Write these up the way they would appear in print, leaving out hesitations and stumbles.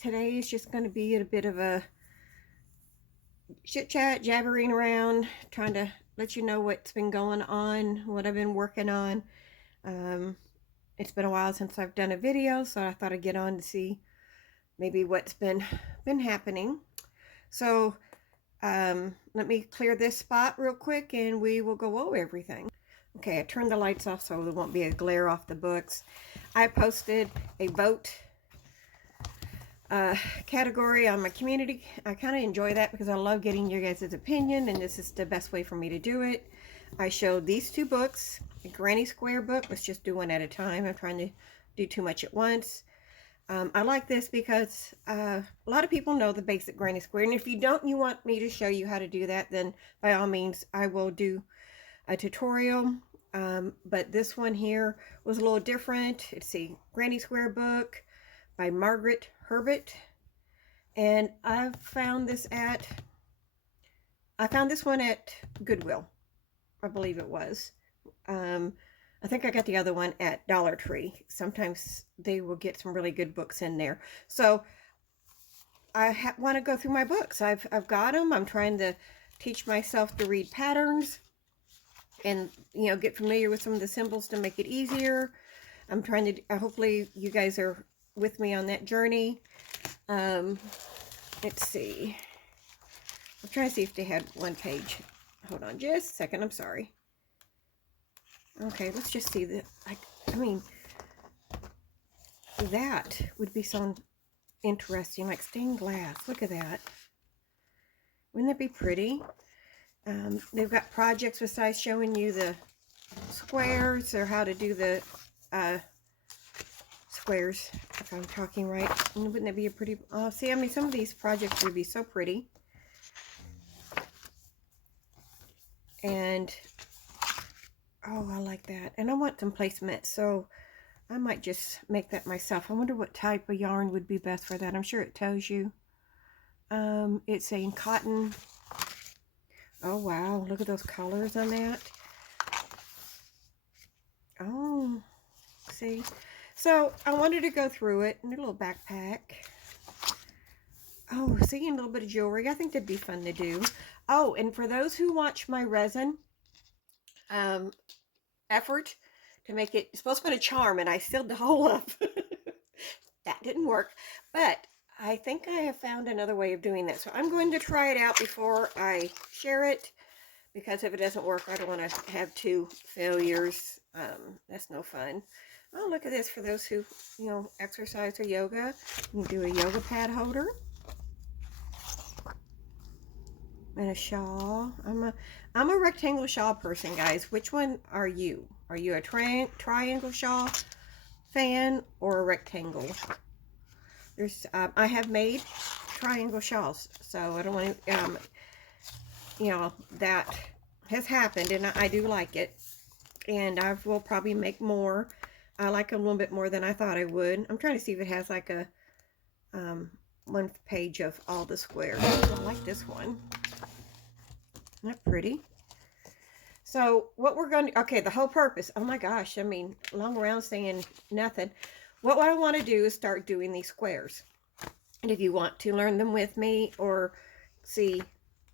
Today is just going to be a bit of a chit chat, jabbering around, trying to let you know what's been going on, what I've been working on. It's been a while since I've done a video, so I thought I'd get on to see maybe what's been happening. So let me clear this spot real quick and we will go over everything. Okay, I turned the lights off so there won't be a glare off the books. I posted a vote category on my community. I kind of enjoy that because I love getting your guys' opinion, and this is the best way for me to do it. I showed these two books. The Granny Square book. Let's just do one at a time. I'm trying to do too much at once. I like this because a lot of people know the basic Granny Square, and if you don't, you want me to show you how to do that, then by all means I will do a tutorial. But this one here was a little different. It's a Granny Square book by Margaret Herbert, and I found this one at Goodwill, I believe it was. I think I got the other one at Dollar Tree. Sometimes they will get some really good books in there. So I want to go through my books. I've got them. I'm trying to teach myself to read patterns and, you know, get familiar with some of the symbols to make it easier. I'm trying to, hopefully you guys are with me on that journey. Let's see. I'm trying to see if they had one page. Hold on just a second. I'm sorry. Okay, let's just see that. I mean, that would be so interesting, like stained glass. Look at that. Wouldn't that be pretty? They've got projects besides showing you the squares or how to do the squares, if I'm talking right. And wouldn't that be a pretty, see, I mean, some of these projects would be so pretty. And oh, I like that. And I want some placement, so I might just make that myself. I wonder what type of yarn would be best for that. I'm sure it tells you. It's saying cotton. Oh, wow. Look at those colors on that. Oh, see. So I wanted to go through it in a little backpack. Oh, see, a little bit of jewelry. I think that'd be fun to do. Oh, and for those who watch my resin effort to make it, it's supposed to be a charm, and I sealed the hole up. That didn't work, but I think I have found another way of doing that. So I'm going to try it out before I share it, because if it doesn't work, I don't want to have two failures. That's no fun. Oh, look at this. For those who, you know, exercise or yoga, you can do a yoga pad holder. And a shawl. I'm a rectangle shawl person, guys. Which one are you? Are you a triangle shawl fan or a rectangle? There's I have made triangle shawls, so I don't want to, you know, that has happened, and I do like it, and I will probably make more. I like it a little bit more than I thought I would. I'm trying to see if it has like a one page of all the squares. I like this one. Isn't that pretty? So what we're going to, okay, the whole purpose, oh my gosh, I mean, long around saying nothing. What I want to do is start doing these squares. And if you want to learn them with me or see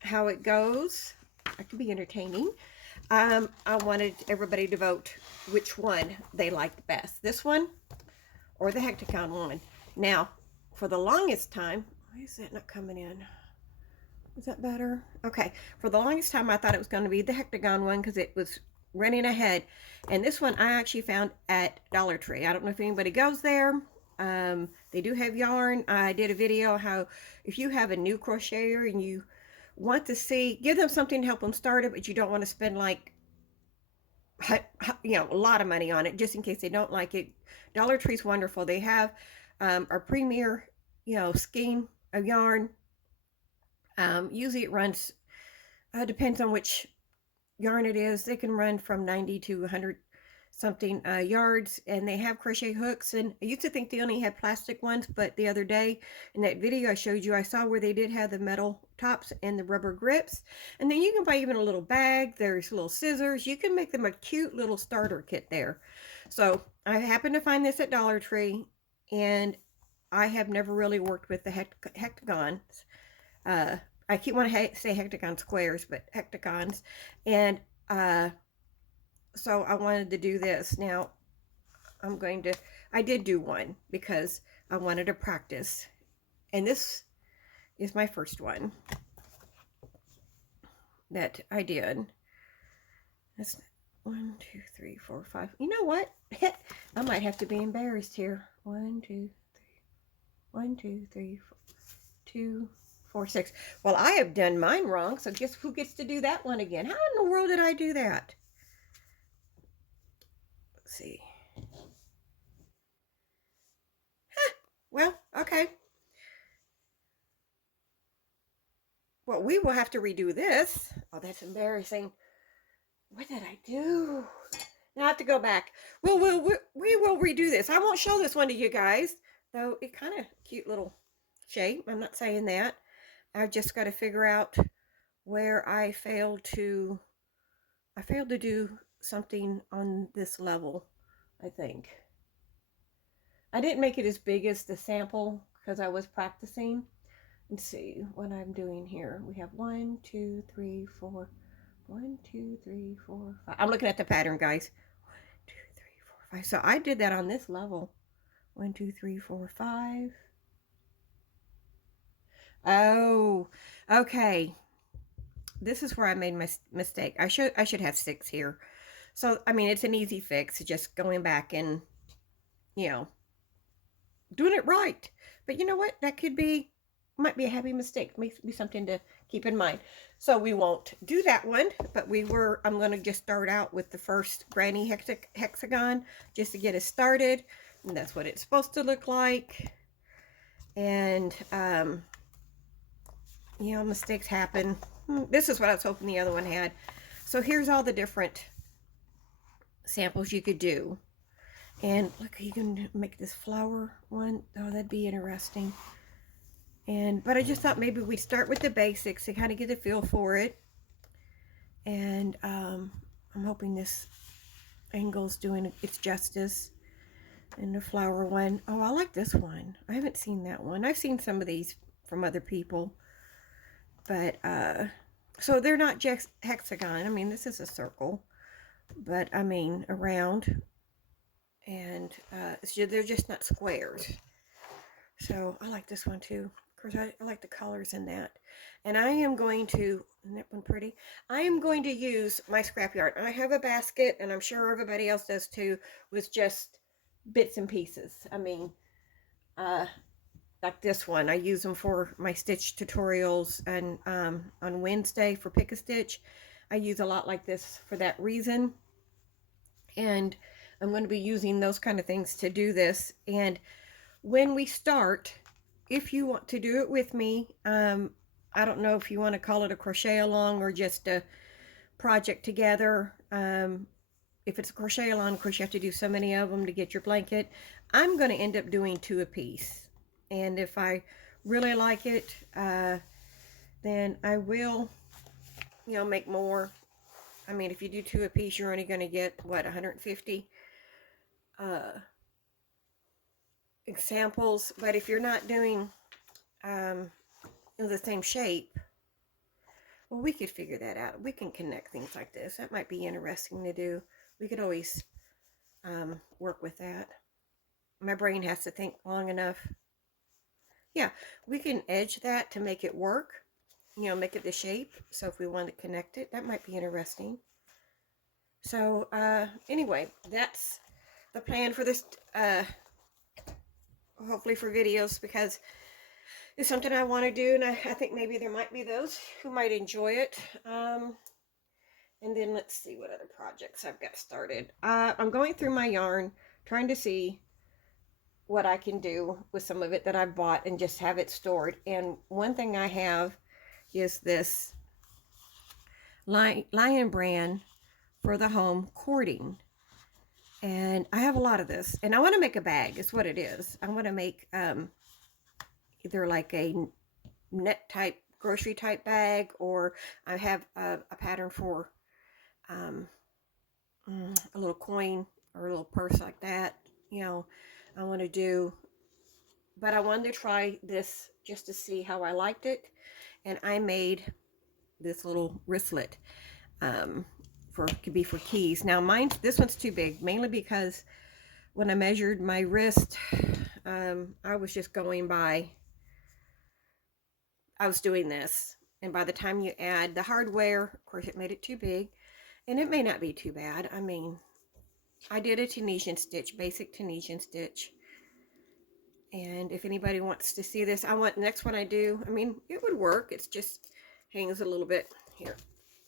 how it goes, that could be entertaining. I wanted everybody to vote which one they liked best. This one or the Hectagon one. Now, for the longest time, why is that not coming in? Is that better? Okay. For the longest time, I thought it was going to be the Hectagon one because it was running ahead. And this one I actually found at Dollar Tree. I don't know if anybody goes there. They do have yarn. I did a video how if you have a new crocheter and you want to see, give them something to help them start it, but you don't want to spend like, you know, a lot of money on it just in case they don't like it. Dollar Tree's wonderful. They have our premier, you know, skein of yarn. Usually it runs, depends on which yarn it is. They can run from 90 to 100 something yards, and they have crochet hooks. And I used to think they only had plastic ones, but the other day in that video I showed you, I saw where they did have the metal tops and the rubber grips. And then you can buy even a little bag. There's little scissors. You can make them a cute little starter kit there. So I happened to find this at Dollar Tree, and I have never really worked with the hectagons. I keep want to say hectagon squares, but hectagons. And so I wanted to do this. Now, I did do one because I wanted to practice. And this is my first one that I did. That's 1, 2, 3, 4, 5. You know what? I might have to be embarrassed here. 1, 2, 3. 1, 2, 3, 4, 2, 4, 6. Well, I have done mine wrong, so guess who gets to do that one again? How in the world did I do that? Let's see. Huh. Well, okay. Well, we will have to redo this. Oh, that's embarrassing. What did I do? Now I have to go back. Well, we will redo this. I won't show this one to you guys, though it kind of cute little shape. I'm not saying that. I've just got to figure out where I failed to do something on this level, I think. I didn't make it as big as the sample because I was practicing. Let's see what I'm doing here. We have 1, 2, 3, 4. 1, 2, 3, 4, 5. I'm looking at the pattern, guys. 1, 2, 3, 4, 5. So I did that on this level. 1, 2, 3, 4, 5. Oh, okay. This is where I made my mistake. I should have 6 here. So I mean, it's an easy fix. Just going back and, you know, doing it right. But you know what? That might be a happy mistake. Might be something to keep in mind. So we won't do that one, but I'm going to just start out with the first granny hexagon just to get us started. And that's what it's supposed to look like. And, you know, mistakes happen. This is what I was hoping the other one had. So here's all the different samples you could do. And look, you can make this flower one. Oh, that'd be interesting. But I just thought maybe we start with the basics to kind of get a feel for it. And I'm hoping this angle's doing its justice. And the flower one. Oh, I like this one. I haven't seen that one. I've seen some of these from other people. But, so they're not just hexagon. I mean, this is a circle. But, I mean, around. And they're just not squares. So I like this one too. Of course, I like the colors in that. And I am going to, isn't that one pretty? I am going to use my scrapyard. I have a basket, and I'm sure everybody else does too, with just bits and pieces. I mean, like this one. I use them for my stitch tutorials, and on Wednesday for Pick-a-Stitch. I use a lot like this for that reason. And I'm going to be using those kind of things to do this. And when we start, if you want to do it with me, I don't know if you want to call it a crochet along or just a project together. If it's a crochet along, of course, you have to do so many of them to get your blanket. I'm going to end up doing 2 a piece. And if I really like it, then I will, you know, make more. I mean, if you do 2 a piece, you're only going to get, what, 150 examples. But if you're not doing in the same shape, well, we could figure that out. We can connect things like this. That might be interesting to do. We could always work with that. My brain has to think long enough. Yeah, we can edge that to make it work. You know, make it the shape. So if we want to connect it, that might be interesting. So anyway, that's the plan for this, hopefully for videos, because it's something I want to do, and I think maybe there might be those who might enjoy it. And then let's see what other projects I've got started. I'm going through my yarn, trying to see what I can do with some of it that I've bought and just have it stored. And one thing I have is this Lion Brand for the home cording. And I have a lot of this. And I want to make a bag, is what it is. I want to make either like a net type, grocery type bag, or I have a pattern for a little coin or a little purse like that. You know, I want to do but I wanted to try this just to see how I liked it. And I made this little wristlet, could be for keys. Now this one's too big, mainly because when I measured my wrist, I was just going by, I was doing this. And by the time you add the hardware, of course it made it too big. And it may not be too bad. I mean, I did a Tunisian stitch, basic Tunisian stitch. And if anybody wants to see this, next one I do, I mean, it would work. It's just hangs a little bit. Here,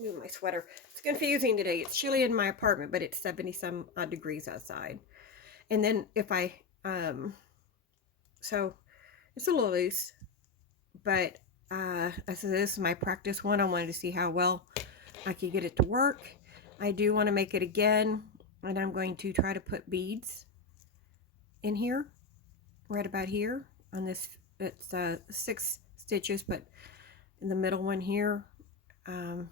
move my sweater. It's confusing today. It's chilly in my apartment, but it's 70 some odd degrees outside. And then if I, so it's a little loose, but this is my practice one. I wanted to see how well I could get it to work. I do want to make it again, and I'm going to try to put beads in here, right about here on this. It's 6 stitches, but in the middle one here, 1,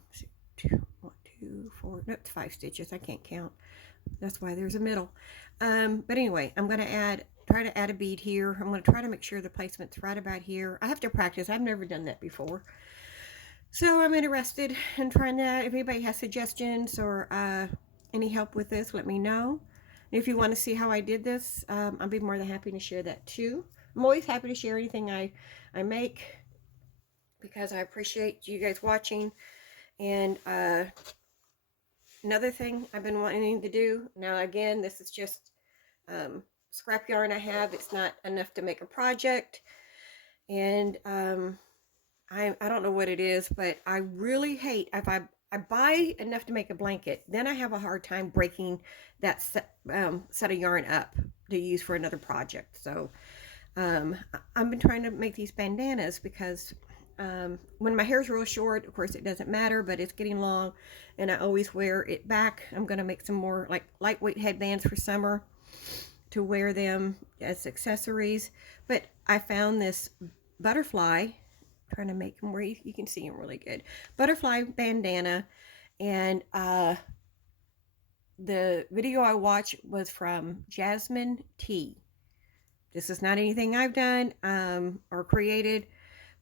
2, 4, no, it's 5 stitches. I can't count. That's why there's a middle. But anyway, I'm going to try to add a bead here. I'm going to try to make sure the placement's right about here. I have to practice. I've never done that before. So I'm interested in trying that. If anybody has suggestions or any help with this, let me know. If you want to see how I did this, I'll be more than happy to share that too. I'm always happy to share anything I make, because I appreciate you guys watching. And another thing I've been wanting to do, now again, this is just scrap yarn I have. It's not enough to make a project. And I don't know what it is, but I really hate, if I buy enough to make a blanket, then I have a hard time breaking that set of yarn up to use for another project. So I've been trying to make these bandanas, because when my hair's real short, of course it doesn't matter, but it's getting long and I always wear it back. I'm going to make some more like lightweight headbands for summer to wear them as accessories. But I found this butterfly, trying to make them where you can see them really good, butterfly bandana. And the video I watched was from Jasmine T. This is not anything I've done or created,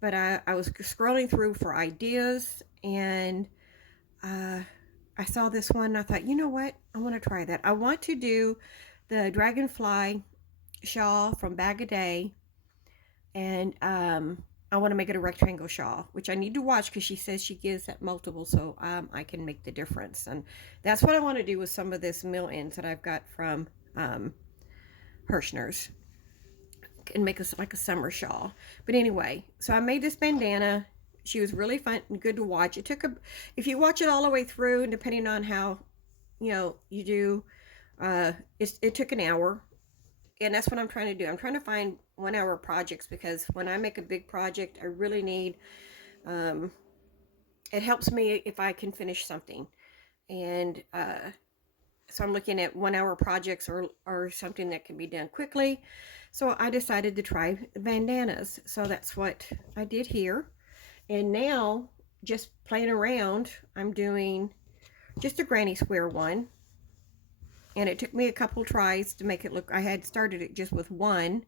but I was scrolling through for ideas, and I saw this one and I thought, you know what, I want to try that. I want to do the dragonfly shawl from Bag a Day, and I want to make it a rectangle shawl, which I need to watch, because she says she gives that multiple, so I can make the difference. And that's what I want to do with some of this mill ends that I've got from Hirschner's, and make like a summer shawl. But anyway, so I made this bandana. She was really fun and good to watch. It took if you watch it all the way through, and depending on how you do, it took an hour. And that's what I'm trying to do. I'm trying to find 1 hour projects, because when I make a big project, I really need, it helps me if I can finish something. And so I'm looking at 1 hour projects, or something that can be done quickly. So I decided to try bandanas. So that's what I did here. And now, just playing around, I'm doing just a granny square one. And it took me a couple tries to make it look, I had started it just with one.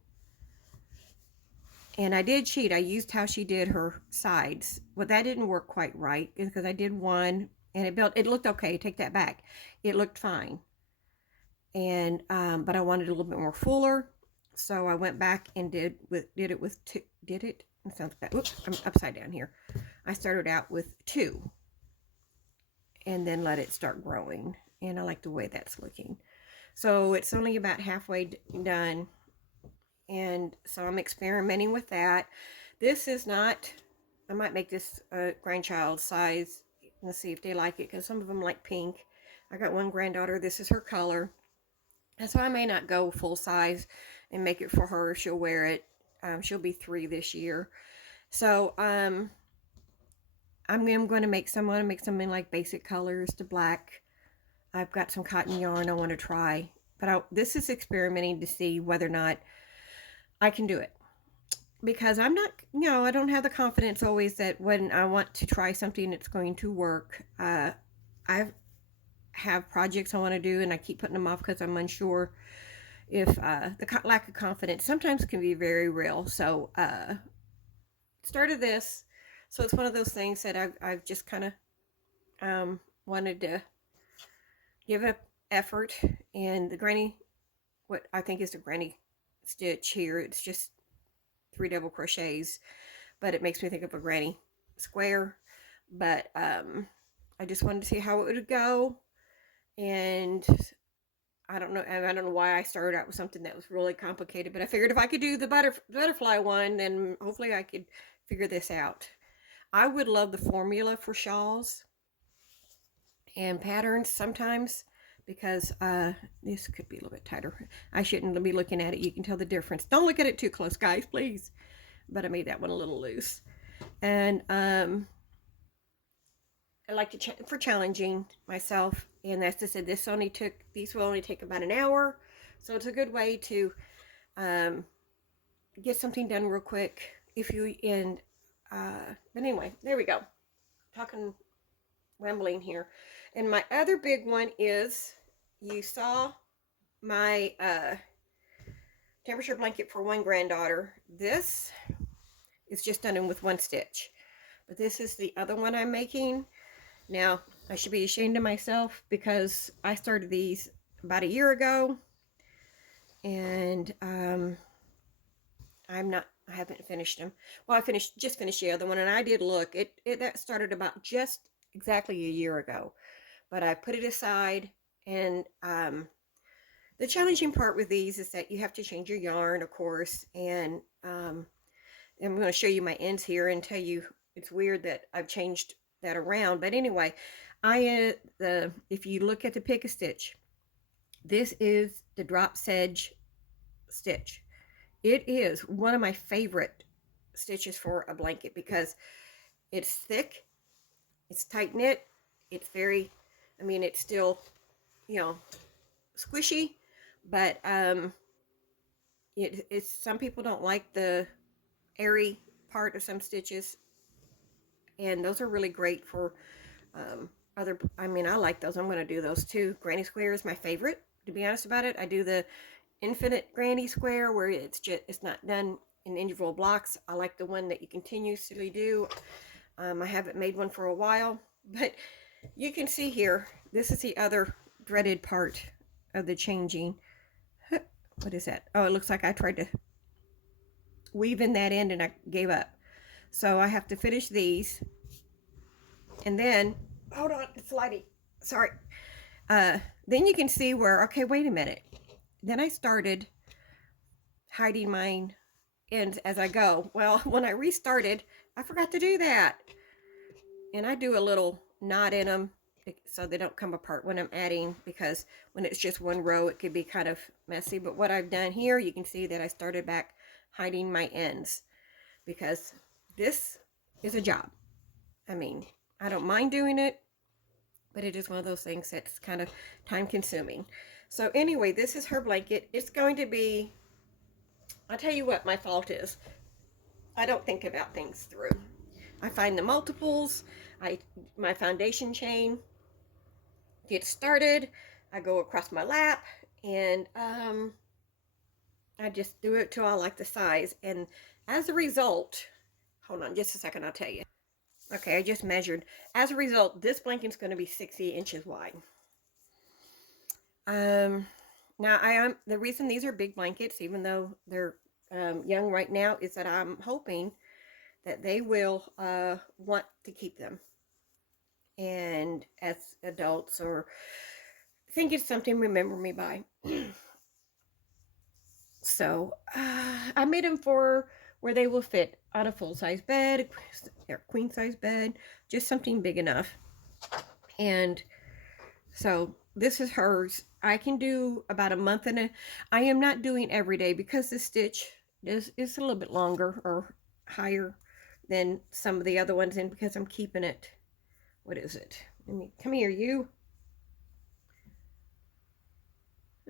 And I did cheat. I used how she did her sides. Well, that didn't work quite right, because I did one and it looked okay. Take that back. It looked fine. And, but I wanted a little bit more fuller. So I went back and did it with two. It sounds bad. Oops, I'm upside down here. I started out with 2 and then let it start growing. And I like the way that's looking. So it's only about halfway done. And so I'm experimenting with that. This is not, I might make this grandchild size. Let's see if they like it, because some of them like pink. I got one granddaughter, this is her color. And so I may not go full size and make it for her. She'll wear it. She'll be 3 this year. So I'm going to make some in like basic colors to black. I've got some cotton yarn I want to try, but this is experimenting to see whether or not I can do it, because I'm not, I don't have the confidence always that when I want to try something, it's going to work. I have projects I want to do, and I keep putting them off because I'm unsure. if the lack of confidence sometimes can be very real. So started this, so it's one of those things that I've just kind of wanted to give it effort. And the granny, what I think is the granny stitch here, it's just 3 double crochets, but it makes me think of a granny square. But I just wanted to see how it would go, and I don't know why I started out with something that was really complicated, but I figured if I could do the butterfly one, then hopefully I could figure this out. I would love the formula for shawls and patterns sometimes, because this could be a little bit tighter. I shouldn't be looking at it. You can tell the difference. Don't look at it too close, guys, please. But I made that one a little loose. And I like to for challenging myself, and that's to say these will only take about an hour, so it's a good way to get something done real quick. But anyway, there we go. Rambling here. And my other big one is, you saw my temperature blanket for one granddaughter. This is just done in with 1 stitch, but this is the other one I'm making. Now, I should be ashamed of myself because I started these about a year ago, and I haven't finished them. Well, I just finished the other one, and I did look. That started about just exactly a year ago, but I put it aside. And the challenging part with these is that you have to change your yarn, of course, and I'm going to show you my ends here and tell you it's weird that I've changed that around. But anyway, if you look at the pick a stitch, this is the drop sedge stitch. It is one of my favorite stitches for a blanket because it's thick, it's tight knit, it's very, it's still, squishy, but it's, some people don't like the airy part of some stitches, and those are really great for I like those. I'm going to do those too. Granny square is my favorite, to be honest about it. I do the infinite granny square where it's not done in individual blocks. I like the one that you continuously do. I haven't made one for a while, but you can see here, this is the other dreaded part of the changing. What is that? Oh, it looks like I tried to weave in that end and I gave up. So I have to finish these, and then, hold on, it's lighting, sorry. Then you can see where, okay, wait a minute. Then I started hiding mine ends as I go. Well, when I restarted, I forgot to do that. And I do a little knot in them so they don't come apart when I'm adding, because when it's just one row, it could be kind of messy. But what I've done here, you can see that I started back hiding my ends, because this is a job. I don't mind doing it, but it is one of those things that's kind of time consuming. So anyway, this is her blanket. It's going to be, I'll tell you what my fault is. I don't think about things through. I find the multiples, my foundation chain gets started, I go across my lap, and I just do it till I like the size. And as a result, hold on just a second, I'll tell you. Okay, I just measured. As a result, this blanket's going to be 60 inches wide. Now the reason these are big blankets, even though they're young right now, is that I'm hoping that they will want to keep them, and as adults, or think it's something remember me by. So I made them for where they will fit on a full-size bed, or queen-size bed, just something big enough. And so this is hers. I can do about a month, and I am not doing every day because the stitch is a little bit longer or higher than some of the other ones, and because I'm keeping it, what is it? Come here, you.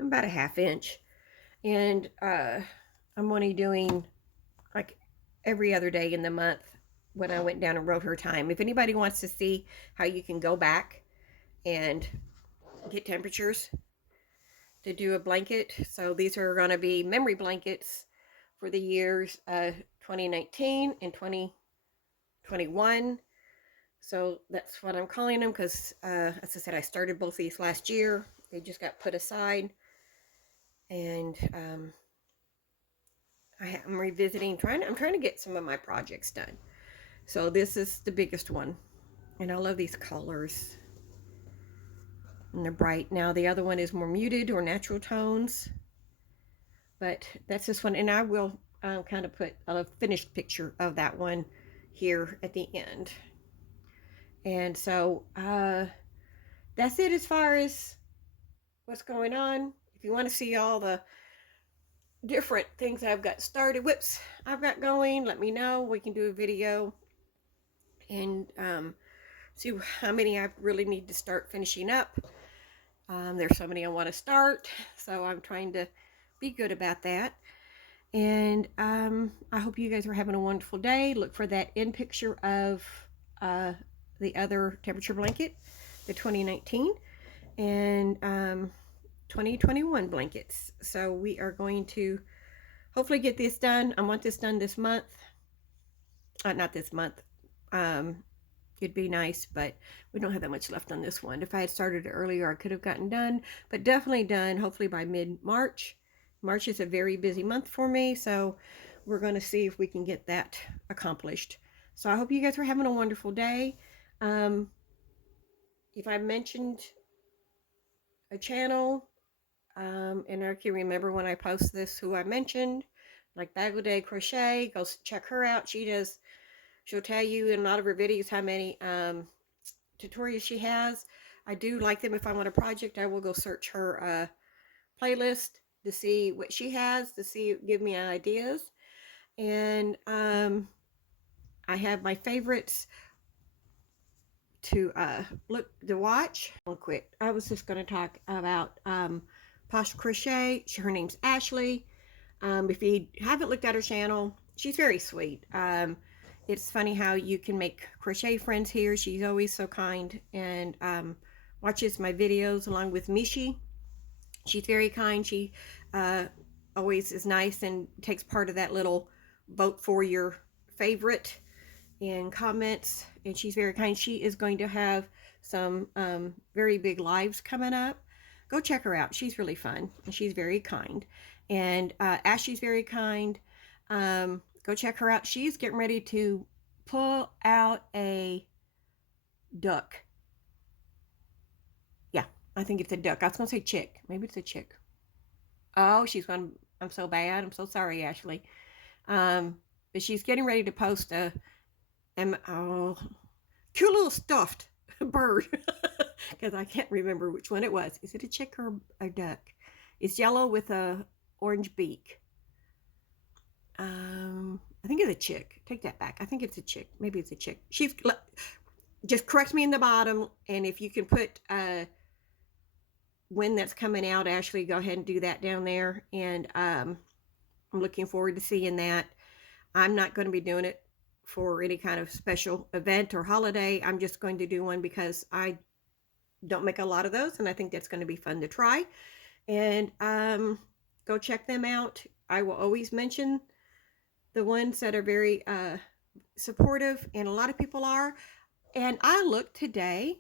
About a 1/2 inch. And I'm only doing like every other day in the month when I went down and wrote her time. If anybody wants to see how you can go back and get temperatures to do a blanket. So these are going to be memory blankets for the years 2019 and 2021. So that's what I'm calling them because, as I said, I started both these last year. They just got put aside. And I'm revisiting, I'm trying to get some of my projects done. So this is the biggest one. And I love these colors. And they're bright. Now the other one is more muted or natural tones. But that's this one. And I will kind of put a finished picture of that one here at the end. And so that's it as far as what's going on. If you want to see all the different things I've got started, I've got going, let me know. We can do a video and see how many I really need to start finishing up. There's so many I want to start, so I'm trying to be good about that. And I hope you guys are having a wonderful day. Look for that end picture of the other temperature blanket, the 2019 and 2021 blankets. So we are going to hopefully get this done. I want this done this month. Not this month. It'd be nice, but we don't have that much left on this one. If I had started earlier, I could have gotten done, but definitely done hopefully by mid-March. March is a very busy month for me, so we're going to see if we can get that accomplished. So I hope you guys are having a wonderful day. If I mentioned a channel, and I can remember when I post this who I mentioned, like Bagel Day Crochet, go check her out. She'll tell you in a lot of her videos how many tutorials she has. I do like them. If I want a project, I will go search her playlist to see what she has, give me ideas. And I have my favorites to watch. Real quick, I was just going to talk about Posh Crochet. Her name's Ashley. If you haven't looked at her channel, she's very sweet. It's funny how you can make crochet friends here. She's always so kind and watches my videos along with Mishi. She's very kind. She always is nice and takes part of that little vote for your favorite in comments. And she's very kind. She is going to have some very big lives coming up. Go check her out. She's really fun and she's very kind. And Ashley's very kind. Go check her out. She's getting ready to pull out a duck. Yeah, I think it's a duck. I was going to say chick. Maybe it's a chick. Oh, I'm so bad. I'm so sorry, Ashley. But she's getting ready to post a cute little stuffed bird. Because I can't remember which one it was. Is it a chick or a duck? It's yellow with a orange beak. I think it's a chick. Take that back. I think it's a chick. Maybe it's a chick. Just correct me in the bottom, and if you can put when that's coming out, Ashley, go ahead and do that down there. And I'm looking forward to seeing that. I'm not going to be doing it for any kind of special event or holiday. I'm just going to do one because I don't make a lot of those, and I think that's going to be fun to try. And go check them out. I will always mention the ones that are very supportive, and a lot of people are. And I looked today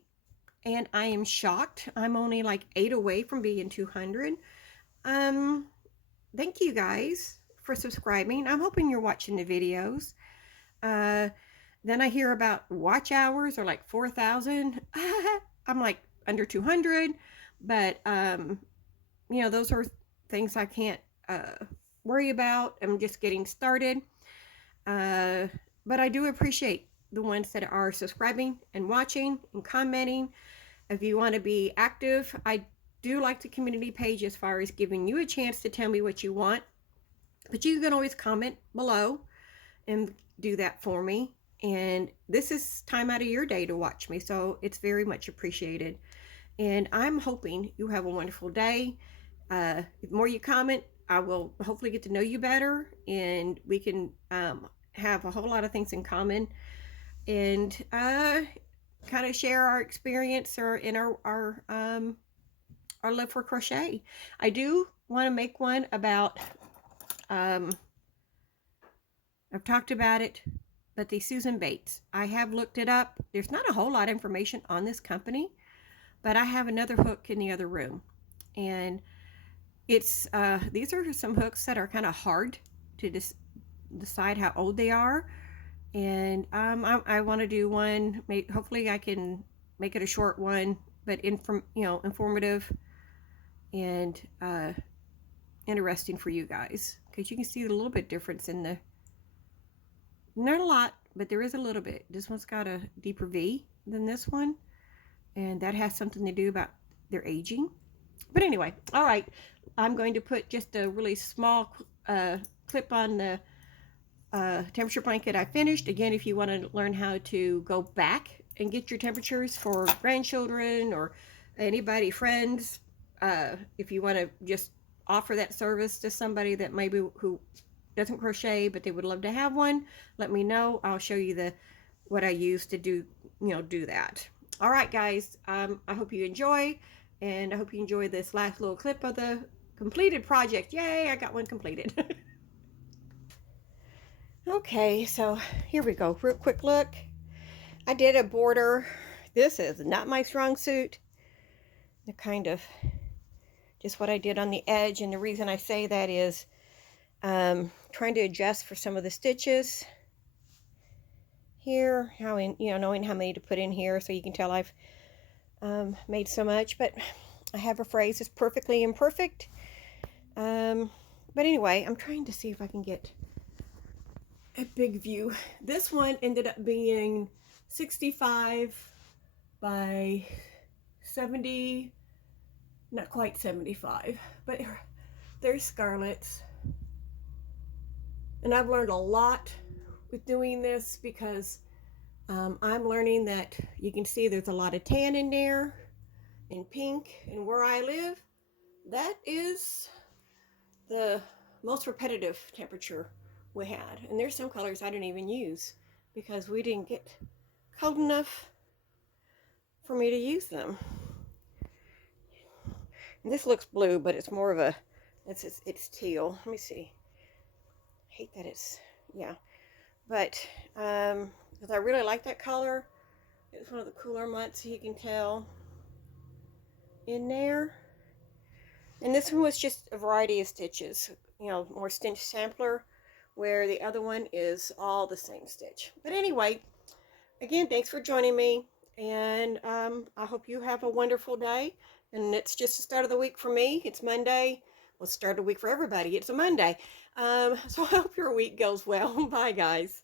and I am shocked. I'm only like 8 away from being 200. Thank you guys for subscribing. I'm hoping you're watching the videos. Then I hear about watch hours are like 4,000. I'm like under 200, but you know, those are things I can't worry about. I'm just getting started. But I do appreciate the ones that are subscribing and watching and commenting. If you want to be active, I do like the community page as far as giving you a chance to tell me what you want. But you can always comment below and do that for me. And this is time out of your day to watch me, so it's very much appreciated. And I'm hoping you have a wonderful day. The more you comment, I will hopefully get to know you better, and we can have a whole lot of things in common, and kind of share our experience or in our our love for crochet. I do want to make one about, I've talked about it, but the Susan Bates. I have looked it up. There's not a whole lot of information on this company, but I have another hook in the other room. And it's, these are some hooks that are kind of hard to decide how old they are. And I want to do one. Hopefully I can make it a short one, but informative and interesting for you guys, because you can see a little bit difference in the, not a lot, but there is a little bit. This one's got a deeper V than this one, and that has something to do about their aging. But anyway, all right, I'm going to put just a really small clip on the temperature blanket I finished. Again, if you want to learn how to go back and get your temperatures for grandchildren or anybody, friends, if you want to just offer that service to somebody that maybe who doesn't crochet but they would love to have one, let me know. I'll show you what I use to do that. All right, guys, I hope you enjoy, and I hope you enjoy this last little clip of the completed project. Yay, I got one completed. Okay, so here we go. Real quick look. I did a border. This is not my strong suit. The kind of just what I did on the edge, and the reason I say that is trying to adjust for some of the stitches here, knowing how many to put in here, so you can tell I've made so much. But I have a phrase, it's perfectly imperfect. But anyway, I'm trying to see if I can get a big view. This one ended up being 65 by 70, not quite 75, but there's Scarlett's. And I've learned a lot with doing this, because I'm learning that you can see there's a lot of tan in there and pink, and where I live, that is the most repetitive temperature we had. And there's some colors I didn't even use because we didn't get cold enough for me to use them. And this looks blue, but it's more of a, it's teal. Let me see. I hate that it's, yeah. But because I really like that color. It's one of the cooler months, you can tell in there. And this one was just a variety of stitches, more stitch sampler, where the other one is all the same stitch. But anyway, again, thanks for joining me, and I hope you have a wonderful day. And it's just the start of the week for me. It's Monday. Well, start of the week for everybody. It's a Monday. So I hope your week goes well. Bye, guys.